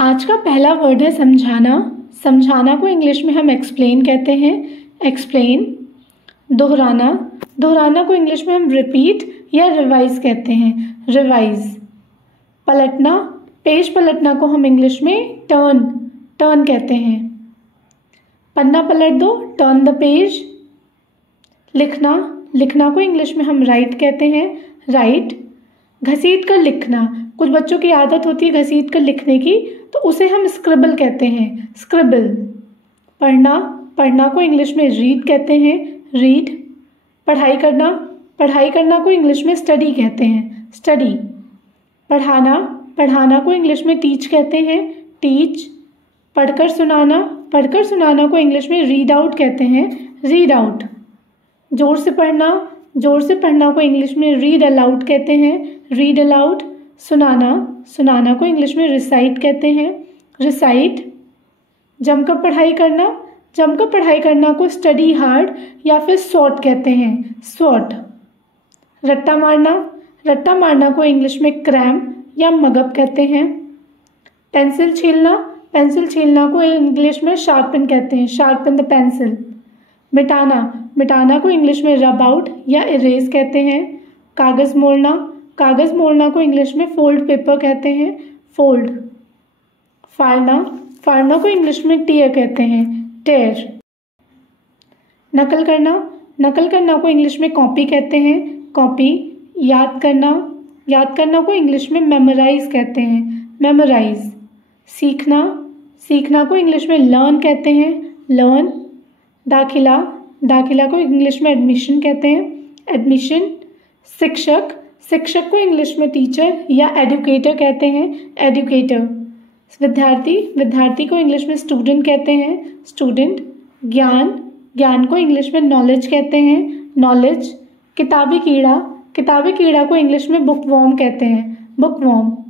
आज का पहला वर्ड है समझाना। समझाना को इंग्लिश में हम एक्सप्लेन कहते हैं। एक्सप्लेन। दोहराना। दोहराना को इंग्लिश में हम रिपीट या रिवाइज कहते हैं। रिवाइज। पलटना। पेज पलटना को हम इंग्लिश में टर्न टर्न कहते हैं। पन्ना पलट दो, टर्न द पेज। लिखना। लिखना को इंग्लिश में हम राइट कहते हैं। राइट। घसीट कर लिखना। कुछ बच्चों की आदत होती है घसीट कर लिखने की, तो उसे हम स्क्रिबल कहते हैं। स्क्रिबल। पढ़ना। पढ़ना को इंग्लिश में रीड कहते हैं। रीड। पढ़ाई करना। पढ़ाई करना को इंग्लिश में स्टडी कहते हैं। स्टडी। पढ़ाना। पढ़ाना को इंग्लिश में टीच कहते हैं। टीच। पढ़कर सुनाना। पढ़कर सुनाना को इंग्लिश में रीड आउट कहते हैं। Read out. जोर से पढ़ना। जोर से पढ़ना को इंग्लिश में रीड अलाउड कहते हैं। Read aloud. सुनाना। सुनाना को इंग्लिश में रिसाइट कहते हैं। रिसाइट। जमकर पढ़ाई करना। जमकर पढ़ाई करना को स्टडी हार्ड या फिर सॉट कहते हैं। सॉट। रट्टा मारना। रट्टा मारना को इंग्लिश में क्रैम या मगअप कहते हैं। पेंसिल छीलना। पेंसिल छीलना को इंग्लिश में शार्पन कहते हैं। Sharpen the pencil. मिटाना। मिटाना को इंग्लिश में रब आउट या इरेज कहते हैं। कागज़ मोड़ना। कागज़ मोड़ना को इंग्लिश में फोल्ड पेपर कहते हैं। फोल्ड। फाड़ना। फाड़ना को इंग्लिश में टीयर कहते हैं। टेयर। नकल करना। नकल करना को इंग्लिश में कॉपी कहते हैं। कॉपी। याद करना। याद करना को इंग्लिश में मेमोराइज कहते हैं। मेमोराइज। सीखना। सीखना को इंग्लिश में लर्न कहते हैं। लर्न। दाखिला। दाखिला को इंग्लिश में एडमिशन कहते हैं। एडमिशन। शिक्षक। शिक्षक को इंग्लिश में टीचर या एडुकेटर कहते हैं। एडुकेटर। विद्यार्थी। विद्यार्थी को इंग्लिश में स्टूडेंट कहते हैं। स्टूडेंट। ज्ञान। ज्ञान को इंग्लिश में नॉलेज कहते हैं। नॉलेज। किताबी कीड़ा। किताबी कीड़ा को इंग्लिश में बुकवॉर्म कहते हैं। बुकवॉर्म।